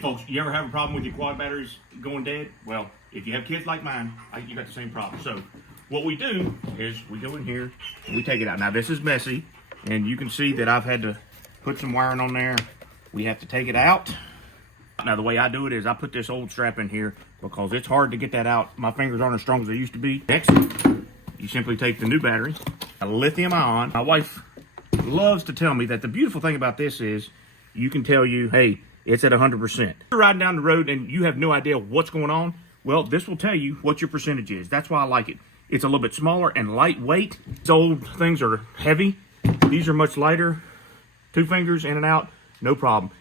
Folks, you ever have a problem with your quad batteries going dead? Well, if you have kids like mine, you got the same problem. So what we do is we go in here and we take it out. Now this is messy, and you can see that I've had to put some wiring on there. We have to take it out. Now the way I do it is I put this old strap in here because it's hard to get that out. My fingers aren't as strong as they used to be. Next, you simply take the new battery, a lithium ion. My wife loves to tell me that the beautiful thing about this is you can tell you, hey, it's at 100%. You're riding down the road and you have no idea what's going on. Well, this will tell you what your percentage is. That's why I like it. It's a little bit smaller and lightweight. These old things are heavy. These are much lighter. 2 fingers in and out, no problem.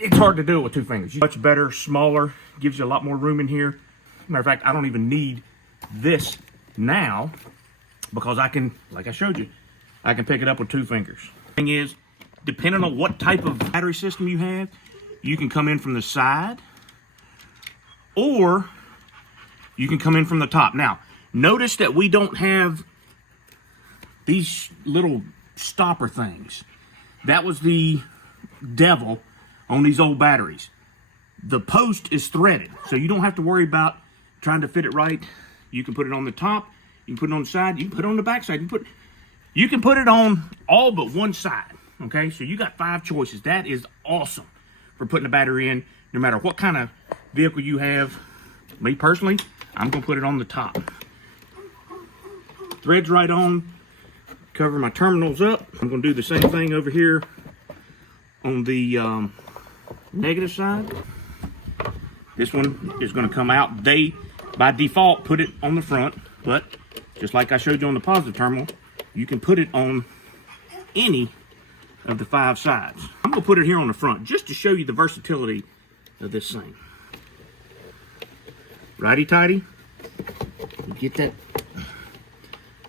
It's hard to do it with 2 fingers. Much better, smaller, gives you a lot more room in here. Matter of fact, I don't even need this now because I can, like I showed you, I can pick it up with 2 fingers. Thing is, depending on what type of battery system you have, you can come in from the side or you can come in from the top. Now, notice that we don't have these little stopper things. That was the devil on these old batteries. The post is threaded, so you don't have to worry about trying to fit it right. You can put it on the top, you can put it on the side, you can put it on the back side, you can put it on all but one side. Okay, so you got 5 choices. That is awesome for putting a battery in, no matter what kind of vehicle you have. Me personally, I'm gonna put it on the top. Threads right on, cover my terminals up. I'm gonna do the same thing over here on the negative side. This one is gonna come out. They, by default, put it on the front, but just like I showed you on the positive terminal, you can put it on any of the 5 sides. I'm gonna put it here on the front just to show you the versatility of this thing. Righty tighty. Get that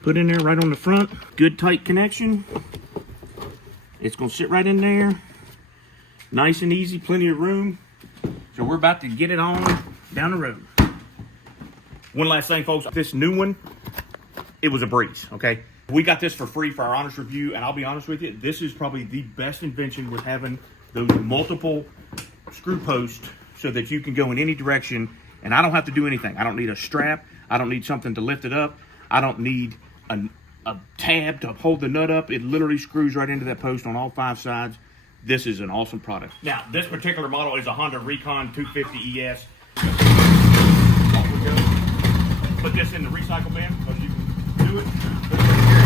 put in there right on the front. Good tight connection. It's gonna sit right in there. Nice and easy, plenty of room. So we're about to get it on down the road. One last thing, folks. This new one, it was a breeze, okay? We got this for free for our honest review, and I'll be honest with you, this is probably the best invention with having those multiple screw posts so that you can go in any direction, and I don't have to do anything. I don't need a strap. I don't need something to lift it up. I don't need a tab to hold the nut up. It literally screws right into that post on all 5 sides. This is an awesome product. Now, this particular model is a Honda Recon 250 ES. Off we go. Put this in the recycle bin because you can do it.